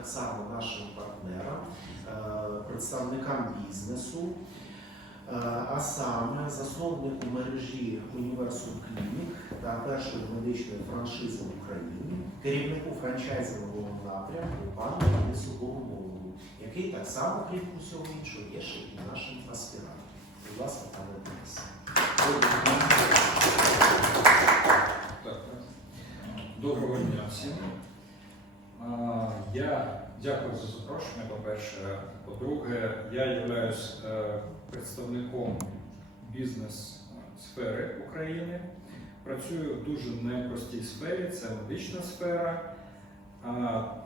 так само нашим партнерам, е, представникам бізнесу, е, а саме засновнику мережі Універсум Клінік та першої медичної франшизи в Україні, керівнику франчайзингового напрямку пану Денису Богомолову, який так само, крім усього іншого, є ще і нашим аспірантом. Будь ласка, пане Денисе. Так, Доброго дня всім. Я дякую за запрошення, по-перше. По-друге, я являюсь е, представником бізнес-сфери України. Працюю в дуже непростій сфері, це медична сфера.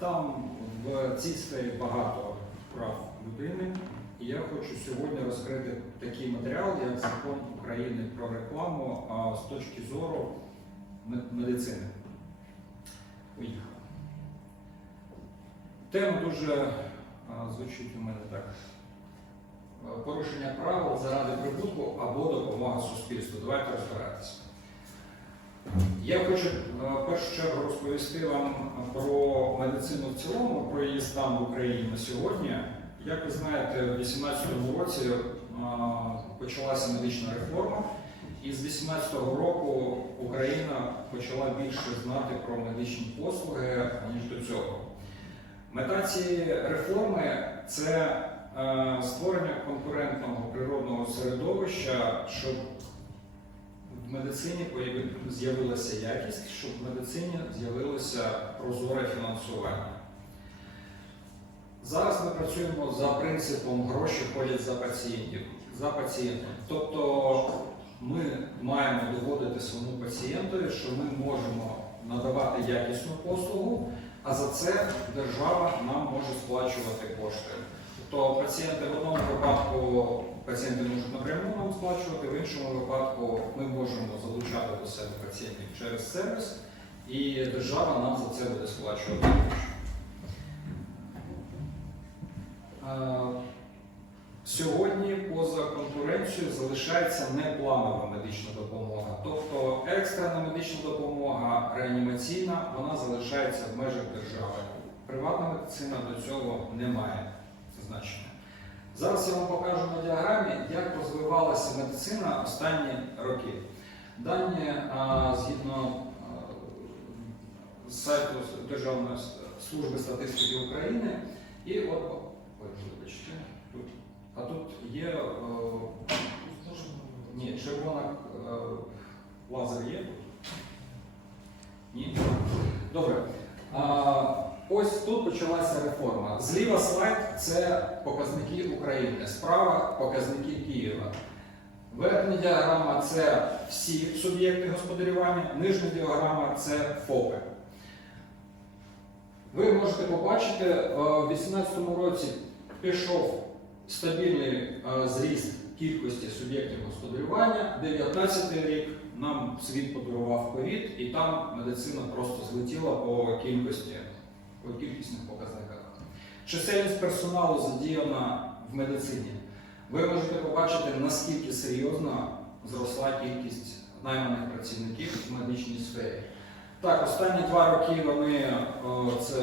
Там в цій сфері багато прав людини. І я хочу сьогодні розкрити такий матеріал, як закон України про рекламу з точки зору медицини. Поїхали. Тема дуже звучить у мене так. Е, Порушення правил заради прибутку або допомога суспільству. Давайте розбиратися. Я хочу е, в першу чергу розповісти вам про медицину в цілому, про її стан в Україні на сьогодні. Як ви знаєте, в 2018 році почалася медична реформа, і з 2018 року Україна почала більше знати про медичні послуги, ніж до цього. Мета цієї реформи це е, створення конкурентного природного середовища, щоб в медицині з'явилася якість, щоб в медицині з'явилося прозоре фінансування. Зараз ми працюємо за принципом гроші ходять за пацієнтів, за пацієнтом. Тобто ми маємо доводити своєму пацієнтові, що ми можемо надавати якісну послугу, а за це держава нам може сплачувати кошти. Тобто пацієнти в одному випадку пацієнти можуть напряму нам сплачувати, в іншому випадку ми можемо залучати до себе пацієнтів через сервіс, і держава нам за це буде сплачувати гроші. Сьогодні поза конкуренцією залишається непланова медична допомога. Тобто екстрена медична допомога, реанімаційна, вона залишається в межах держави. Приватна медицина до цього не має значення. Зараз я вам покажу на діаграмі, як розвивалася медицина останні роки. Дані згідно з сайту Державної служби статистики України. І от, ой, вибачте, тут, а тут є, ні, червона е, лазер є тут? Ні? Добре. Ось тут почалася реформа. Зліва слайд це показники України, справа показники Києва. Верхня діаграма це всі суб'єкти господарювання, нижня діаграма це ФОПи. Ви можете побачити, е, в 2018 році пішов стабільний е, зріст кількості суб'єктів господарювання. 19 рік нам світ подарував ковід, і там медицина просто злетіла по кількості, по кількісних показниках. Чисельність персоналу задіяна в медицині. Ви можете побачити, наскільки серйозно зросла кількість найманих працівників в медичній сфері. Так, останні два роки вони це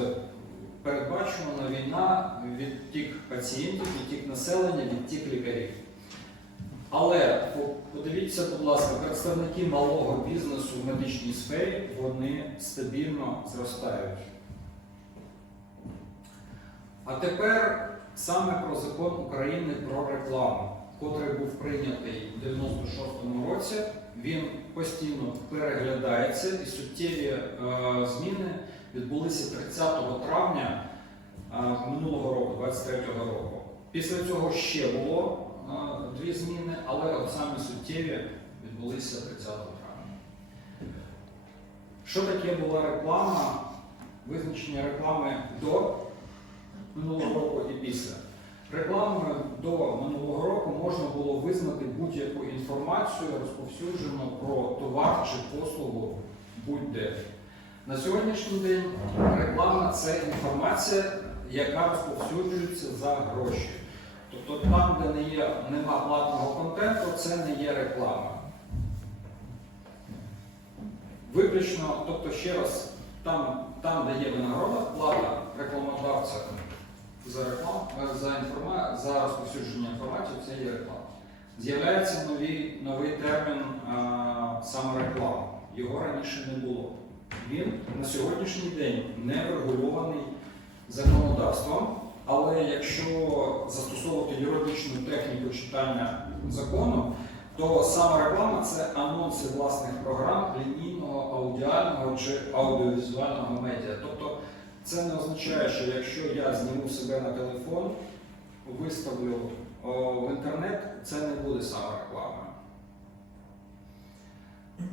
передбачувана війна, відтік пацієнтів, відтік населення, відтік лікарів. Але подивіться, будь ласка, представники малого бізнесу в медичній сфері вони стабільно зростають. А тепер саме про закон України про рекламу, котрий був прийнятий у 96-му році. Він постійно переглядається і суттєві е, зміни відбулися 30 травня е, минулого року, 23-го року. Після цього ще було дві зміни, але от самі суттєві відбулися 30 травня. Що таке була реклама? Визначення реклами до минулого року і після. Рекламою до минулого року можна було визнати будь-яку інформацію, розповсюджену про товар чи послугу будь-де. На сьогоднішній день реклама це інформація, яка розповсюджується за гроші. Тобто там, де не є, нема платного контенту, це не є реклама. Виключно, тобто ще раз Там, там де є винагорода, плата рекламодавця за рекламу, е, за інформа... за розповсюдження інформації, це є реклама. З'являється новий, новий термін а, самореклама. Його раніше не було. Він на сьогоднішній день не врегульований якщо застосовувати юридичну техніку читання закону, то саме реклама це анонси власних програм лінійного аудіального чи аудіовізуального медіа. Тобто це не означає, що якщо я зніму себе на телефон, виставлю о, в інтернет, це не буде саме реклама.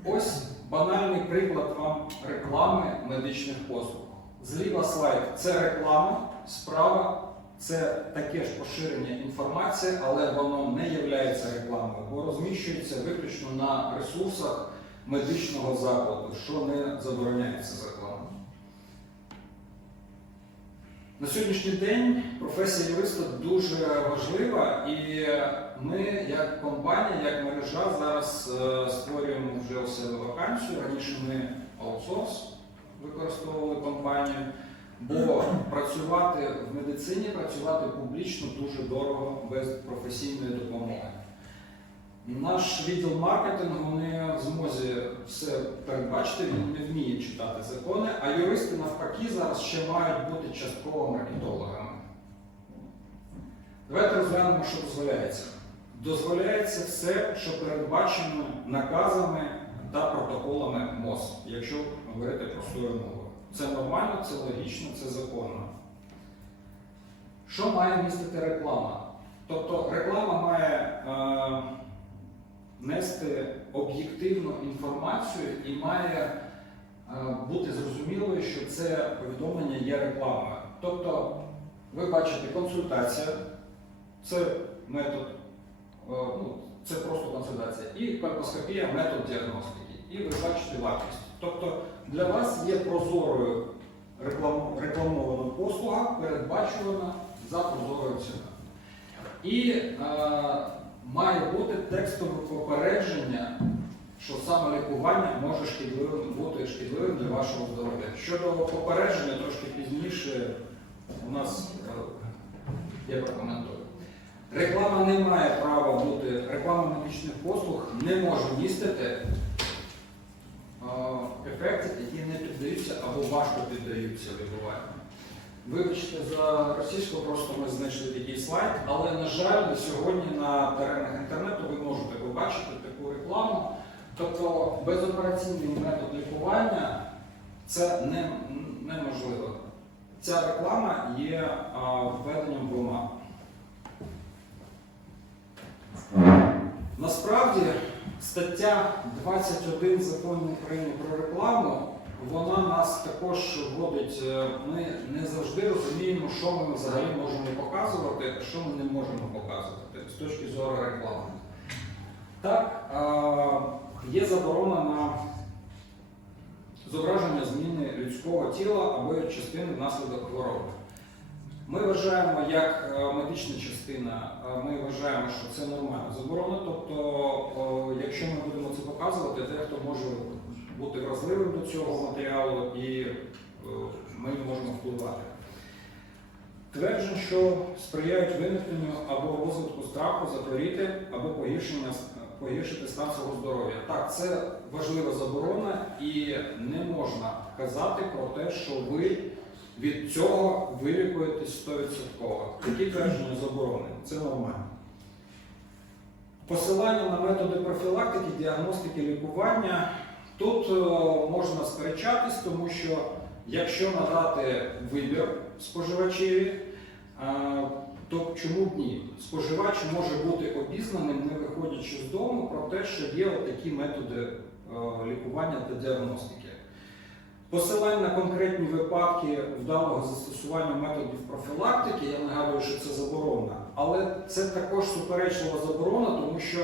Ось банальний приклад вам реклами медичних послуг. Зліва слайд це реклама, справа це таке ж поширення інформації, але воно не є рекламою, бо розміщується виключно на ресурсах медичного закладу, що не забороняється законом. На сьогоднішній день професія юриста дуже важлива, і ми, як компанія, як мережа, зараз е, створюємо вже у себе вакансію. Раніше ми аутсорс використовували компанію, бо працювати в медицині, працювати публічно дуже дорого без професійної допомоги. Наш відділ маркетингу не в змозі все передбачити, він не вміє читати закони, а юристи навпаки зараз ще мають бути частково маркетологами. Давайте розглянемо, що дозволяється. Дозволяється все, що передбачено наказами та протоколами МОЗ, якщо говорити простою мовою. Це нормально, це логічно, це законно. Що має містити реклама? Тобто реклама має е, нести об'єктивну інформацію і має е, бути зрозумілою, що це повідомлення є рекламою. Тобто, ви бачите консультація, це метод, е, ну, це просто консультація, і кольпоскопія метод діагностики. І ви бачите вартість. Тобто для вас є прозорою реклам- рекламована послуга, передбачувана за прозорою ціною. І е, має бути текстове попередження, що саме лікування може шкідливим бути шкідливим для вашого здоров'я. Щодо попередження, трошки пізніше у нас е, я прокоментую. Реклама не має права бути, реклама медичних послуг не може містити е, ефектів, які не піддаються або важко піддаються лікуванню. Вибачте за російську, просто ми знайшли такий слайд, але, на жаль, сьогодні на теренах інтернету ви можете побачити таку рекламу. Тобто безопераційний метод лікування це не, неможливо. Ця реклама є а, введенням в оману. Насправді стаття 21 закону України про рекламу, вона нас також вводить, е, ми не завжди розуміємо, що ми взагалі можемо показувати, а що ми не можемо показувати з точки зору реклами. Так, є заборона на зображення зміни людського тіла або частини внаслідок хвороби. Ми вважаємо, як е, медична частина, е, ми вважаємо, що це нормальна заборона. Тобто, якщо ми будемо це показувати, дехто може бути вразливим до цього матеріалу і е, ми можемо впливати. Тверджень, що сприяють виникненню або розвитку страху захворіти або погіршення, погіршити стан свого здоров'я. Так, це важлива заборона і не можна казати про те, що ви від цього вилікуєтесь 100%. Такі твердження заборонені. Це нормально. Посилання на методи профілактики, діагностики, лікування. Тут е, можна сперечатись, тому що якщо надати вибір споживачеві, е, то чому б ні? Споживач може бути обізнаним, не виходячи з дому, про те, що є такі методи е, лікування та діагностики. Посилання на конкретні випадки вдалого застосування методів профілактики, я нагадую, що це заборона, але це також суперечлива заборона, тому що,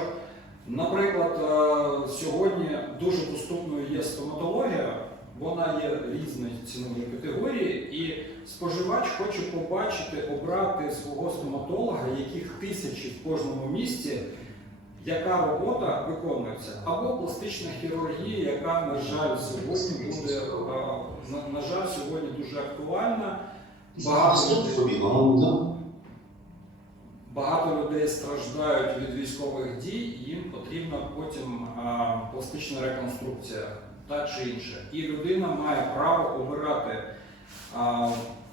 наприклад, е, сьогодні дуже доступною є стоматологія, вона є різної цінової категорії, і споживач хоче побачити, обрати свого стоматолога, яких тисячі в кожному місті, яка робота виконується, або пластична хірургія, яка, на жаль, сьогодні буде, е, на, на жаль, сьогодні дуже актуальна. Багато людей, багато людей страждають від військових дій, їм потрібна потім а, пластична реконструкція та чи інше. І людина має право обирати а,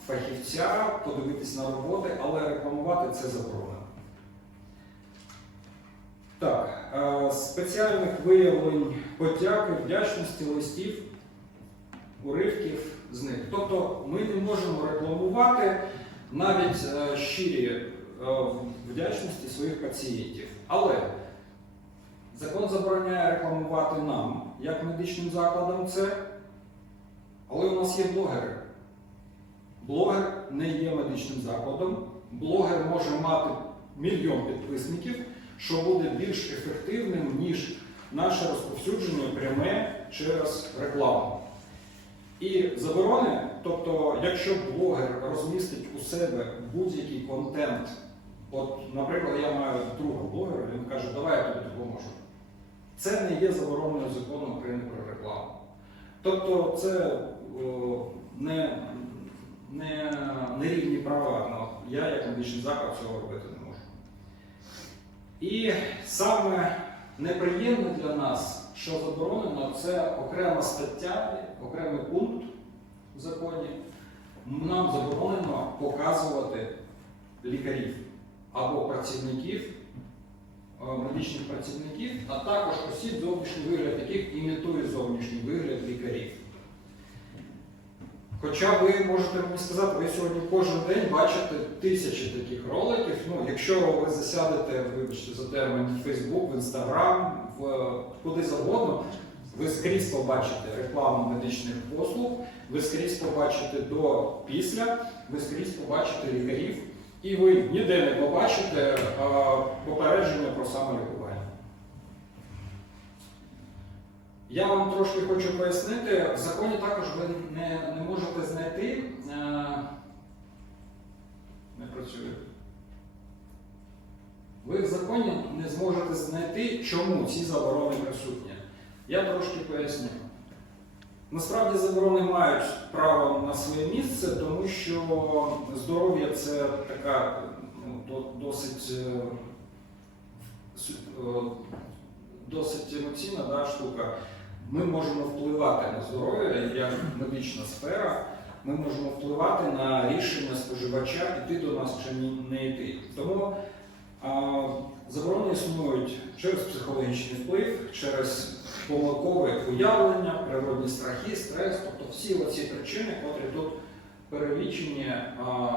фахівця, подивитись на роботи, але рекламувати це заборонено. Так, е, спеціальних виявлень подяки, вдячності, листів, уривків з них. Тобто ми не можемо рекламувати навіть е, щирі е, вдячності своїх пацієнтів. Але закон забороняє рекламувати нам, як медичним закладам, це, але у нас є блогери. Блогер не є медичним закладом. Блогер може мати мільйон підписників, що буде більш ефективним, ніж наше розповсюдження пряме через рекламу. І заборони, тобто, якщо блогер розмістить у себе будь-який контент, от, наприклад, я маю друга блогера, він каже, давай я тобі допоможу. Це не є забороненою законом України про рекламу. Тобто це о, не, не, не рівні права. Ну, я як медичний заклад цього робити не можу. І саме неприємне для нас, що заборонено, це окрема стаття, окремий пункт в законі. Нам заборонено показувати лікарів або працівників, е, медичних працівників, а також осіб, зовнішній вигляд яких імітує зовнішній вигляд лікарів. Хоча ви можете мені сказати, ви сьогодні кожен день бачите тисячі таких роликів. Ну, якщо ви засядете, вибачте за термін, в Facebook, в Instagram, в куди завгодно, ви скрізь побачите рекламу медичних послуг, ви скрізь побачите до після, ви скрізь побачите лікарів, і ви ніде не побачите а, попередження про самолікування. Я вам трошки хочу пояснити, в законі також ви не, не можете знайти. е, не працює. Ви в законі не зможете знайти, чому ці заборони присутні. Я трошки поясню. Насправді заборони мають право на своє місце, тому що здоров'я це така ну, досить, е, е, досить емоційна да, штука. Ми можемо впливати на здоров'я як медична сфера, ми можемо впливати на рішення споживача, йти до нас чи не йти. Тому а, заборони існують через психологічний вплив, через помилкове уявлення, природні страхи, стрес, тобто всі оці причини, котрі тут перелічені, а,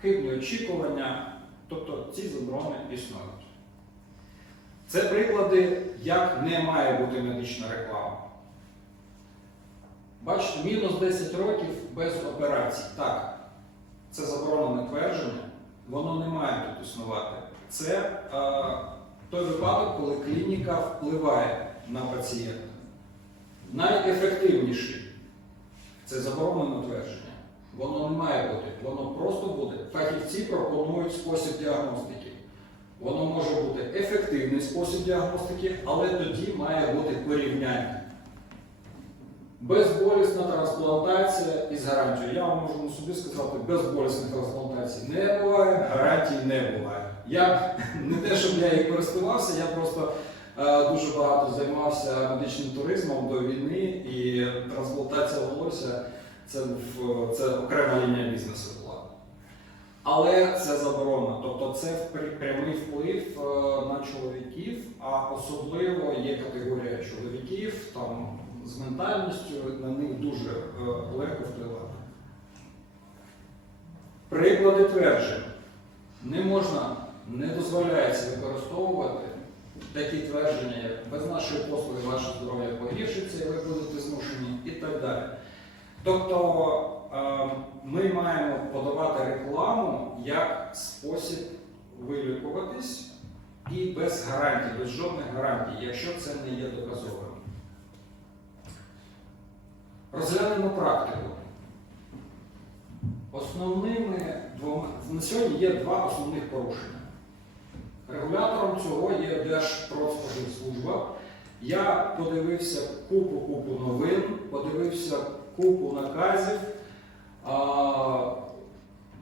хибні очікування, тобто ці заборони існують. Це приклади, як не має бути медична реклама. Бачите, мінус 10 років без операцій. Так, це заборонене твердження, воно не має тут існувати. Це е, той випадок, коли клініка впливає на пацієнта. Найефективніший це заборонене твердження. Воно не має бути, воно просто буде. Фахівці пропонують спосіб діагностики. Воно може бути ефективний спосіб діагностики, але тоді має бути порівняння. Безболісна трансплантація із гарантією. Я вам можу собі сказати, безболісних трансплантацій не буває, гарантій не буває. Я не те, щоб я їх користувався, я просто е, дуже багато займався медичним туризмом до війни, і трансплантація волосся це, це окрема лінія бізнесу. Але це заборона, тобто це прямий вплив е, на чоловіків, а особливо є категорія чоловіків там з ментальністю, на них дуже е, легко впливати. Приклади тверджень. Не можна, не дозволяється використовувати такі твердження, як без нашої послуги ваше здоров'я погіршиться, і ви будете змушені і так далі. Тобто ми маємо подавати рекламу як спосіб вилікуватись і без гарантій, без жодних гарантій, якщо це не є доказовим. Розглянемо практику. Основними двома на сьогодні є два основних порушення. Регулятором цього є Держпродспоживслужба. Я подивився купу купу новин, подивився купу наказів.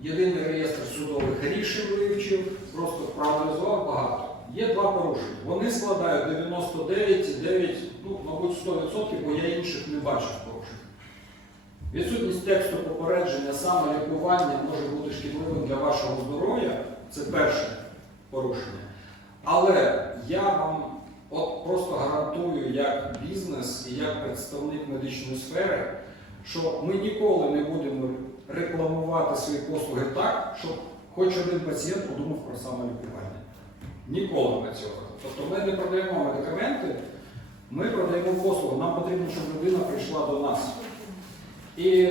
Єдиний реєстр судових рішень вивчив, просто проаналізував багато. Є два порушення. Вони складають 99,9, ну, мабуть, 100%, бо я інших не бачив порушень. Відсутність тексту попередження самолікування може бути шкідливим для вашого здоров'я. Це перше порушення. Але я вам от просто гарантую як бізнес і як представник медичної сфери, що ми ніколи не будемо рекламувати свої послуги так, щоб хоч один пацієнт подумав про самолікування. Ніколи ми цього. Тобто ми не продаємо медикаменти, ми продаємо послугу. Нам потрібно, щоб людина прийшла до нас. І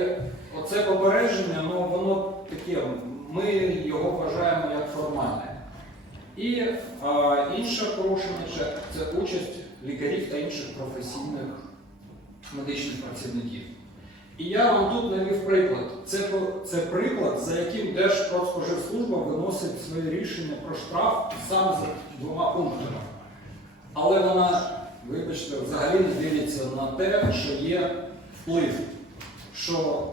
оце попередження, ну воно таке, ми його вважаємо як формальне. І а, інше порушення це участь лікарів та інших професійних медичних працівників. І я вам тут навів приклад. Це, це приклад, за яким Держпродспоживслужба виносить своє рішення про штраф сам за двома пунктами. Але вона, вибачте, взагалі не дивиться на те, що є вплив, що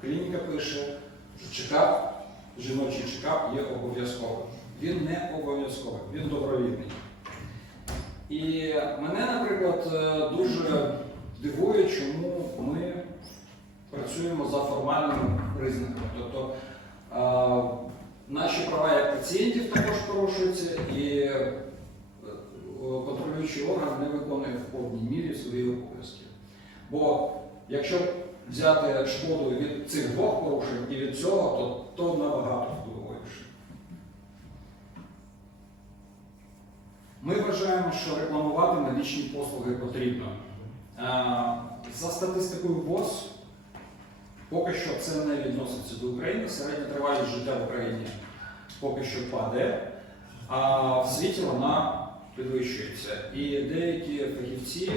клініка пише, що чекап, жіночий чекап є обов'язковим. Він не обов'язковий, він добровільний. І мене, наприклад, е, дуже дивує, чому ми працюємо за формальними признаками. Тобто наші права як пацієнтів також порушуються, і е, контролюючий орган не виконує в повній мірі свої обов'язки. Бо якщо взяти шкоду від цих двох порушень і від цього, то, то набагато впливовіше. Ми вважаємо, що рекламувати медичні послуги потрібно. За статистикою ВОЗ, поки що це не відноситься до України. Середня тривалість життя в Україні поки що падає, а в світі вона підвищується. І деякі фахівці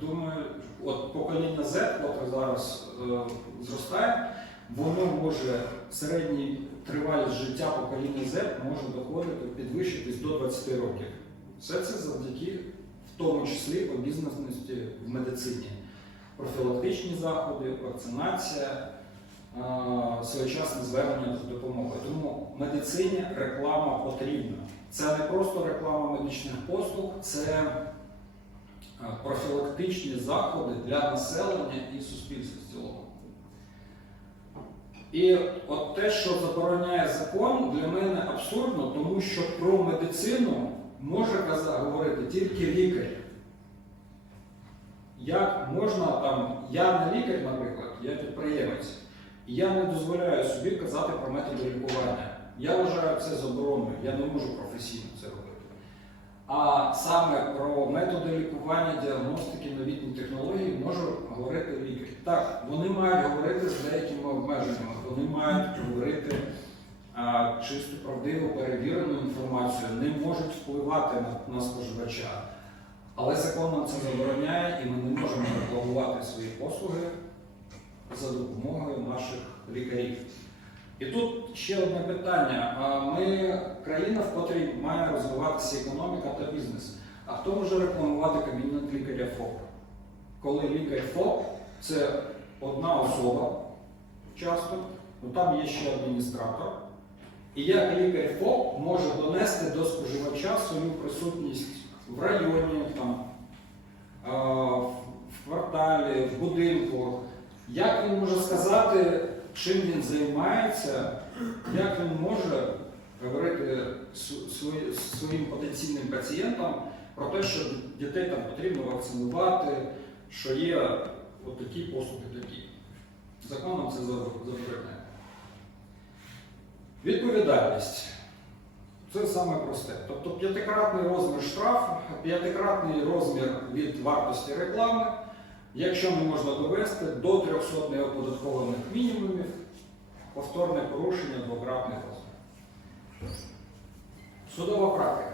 думають, от покоління Z, котре зараз е, зростає, воно може середній тривалість життя покоління Z може доходити підвищитись до 20 років. Все це завдяки, в тому числі, обізнаності в медицині. Профілактичні заходи, вакцинація, е, своєчасне звернення до допомоги. Тому медицині реклама потрібна. Це не просто реклама медичних послуг, це е, профілактичні заходи для населення і суспільства в цілому. І от те, що забороняє закон, для мене абсурдно, тому що про медицину може говорити тільки лікар. Як можна там, я не лікар, наприклад, я підприємець, і я не дозволяю собі казати про методи лікування. Я вважаю це забороною, я не можу професійно це робити. А саме про методи лікування, діагностики, новітні технології може говорити лікар. Так, вони мають говорити з деякими обмеженнями, вони мають говорити а, чисту, правдиву, перевірену інформацію, не можуть впливати на, на споживача. Але закон це забороняє, і ми не можемо рекламувати свої послуги за допомогою наших лікарів. І тут ще одне питання. Ми країна, в котрій має розвиватися економіка та бізнес. А хто може рекламувати кабінет лікаря ФОП? Коли лікар ФОП це одна особа часто, ну там є ще адміністратор. І як лікар ФОП може донести до споживача свою присутність в районі, там, в кварталі, в будинку. Як він може сказати, чим він займається, як він може говорити своїм потенційним пацієнтам про те, що дітей там потрібно вакцинувати, що є от такі послуги такі. Законом це забороняє. Відповідальність. Це саме просте. Тобто п'ятикратний розмір штрафу, п'ятикратний розмір від вартості реклами, якщо не можна довести, до 300 неоподаткованих мінімумів, повторне порушення двократних розмірів. Судова практика.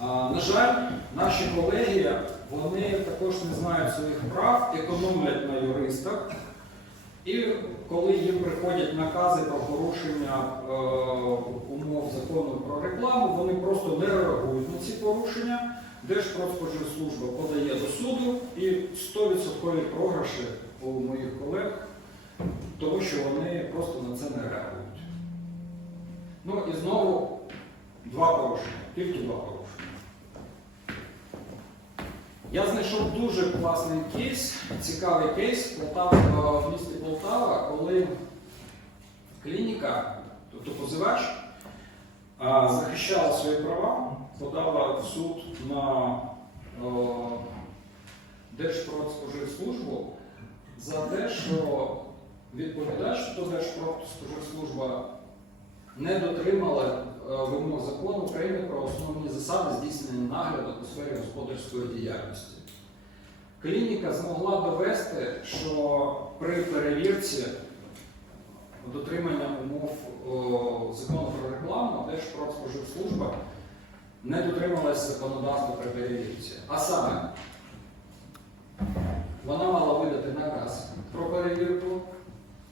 А, на жаль, наші колеги вони також не знають своїх прав, економлять на юристах І коли їм приходять накази про порушення е, умов закону про рекламу, вони просто не реагують на ці порушення. Держпродспоживслужба подає до суду і 100% програші у моїх колег, тому що вони просто на це не реагують. Ну і знову два порушення, тільки два порушення. Я знайшов дуже класний кейс, цікавий кейс. Полтава, е, в місті Полтава, коли клініка, тобто позивач, е, захищала свої права, подала в суд на е, Держпродспоживслужбу за те, що відповідач, то Держпродспоживслужба не дотримала вимог закону України про основні засади здійснення нагляду у сфері господарської діяльності. Клініка змогла довести, що при перевірці дотримання умов закону про рекламу Держпродспоживслужба не дотрималась законодавства при перевірці. А саме, вона мала видати наказ про перевірку,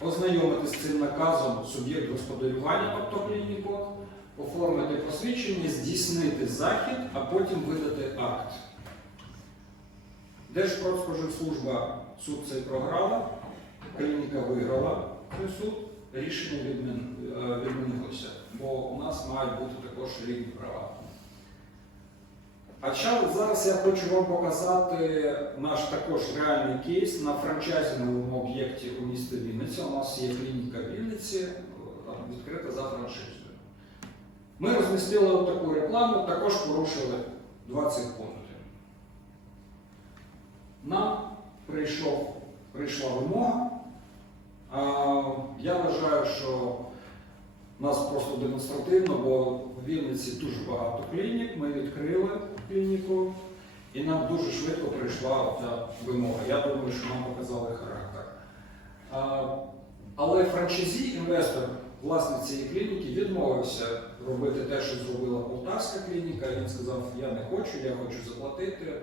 ознайомити з цим наказом суб'єкт господарювання, тобто клініку, оформити посвідчення, здійснити захід, а потім видати акт. Держпродспоживслужба суд цей програла, клініка виграла цей суд, рішення е, відмінилося, бо у нас мають бути також рівні права. А зараз я хочу вам показати наш також реальний кейс на франчайзинговому об'єкті у місті Вінниця. У нас є клініка в Вінниці, е, відкрита за франшизою. Ми розмістили от таку рекламу, також порушили 20 пунктів. Нам прийшов, прийшла вимога. А, я вважаю, що нас просто демонстративно, бо в Вінниці дуже багато клінік, ми відкрили клініку, і нам дуже швидко прийшла ця вимога. Я думаю, що нам показали характер. А, але франшизі інвестор, власник цієї клініки, відмовився робити те, що зробила полтавська клініка. Він сказав, я не хочу, я хочу заплатити.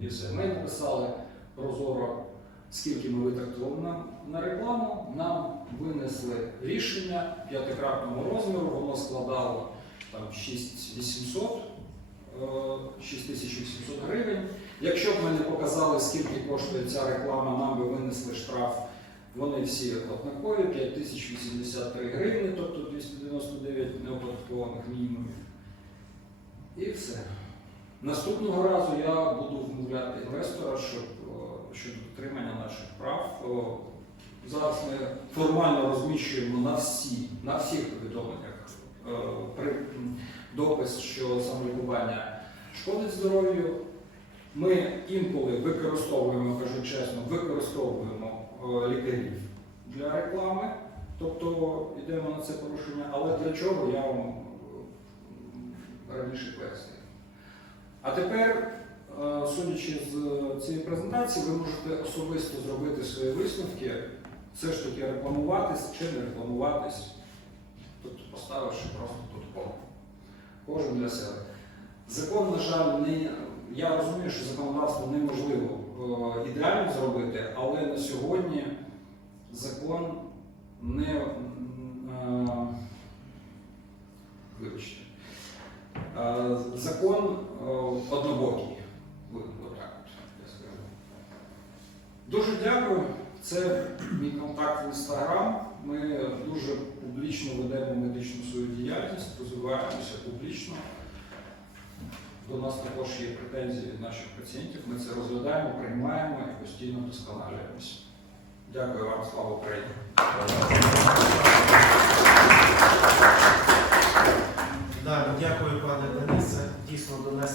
І все. Ми написали прозоро, скільки ми витратили на, на рекламу. Нам винесли рішення п'ятикратного розміру, воно складало там 6800, е, 6800 гривень. Якщо б ми не показали, скільки коштує ця реклама, нам би винесли штраф. Вони всі однакові, 5083 гривні, тобто 299 неоподаткованих мінімумів. І все. Наступного разу я буду вмовляти інвестора, щоб щодо дотримання наших прав. Зараз ми формально розміщуємо на всі, на всіх повідомленнях е, допис, що самолікування шкодить здоров'ю. Ми інколи використовуємо, кажу чесно, використовуємо е, лікарів для реклами, тобто йдемо на це порушення, але для чого я вам е, раніше пояснив. А тепер, е, судячи з цієї презентації, ви можете особисто зробити свої висновки, все ж таки рекламуватись чи не рекламуватись, тобто поставивши просто тут кому. Кожен для себе. Закон, на жаль, не. Я розумію, що законодавство неможливо е, ідеально зробити, але на сьогодні закон не е, вибачте. Е, Закон е, однобокий. Дуже дякую. Це мій контакт в інстаграм. Ми дуже публічно ведемо медичну свою діяльність, розвиваємося публічно. До нас також є претензії від наших пацієнтів. Ми це розглядаємо, приймаємо і постійно вдосконалюємося. Дякую вам, слава Україні! Да, дякую, пане Денисе. Дійсно, донес.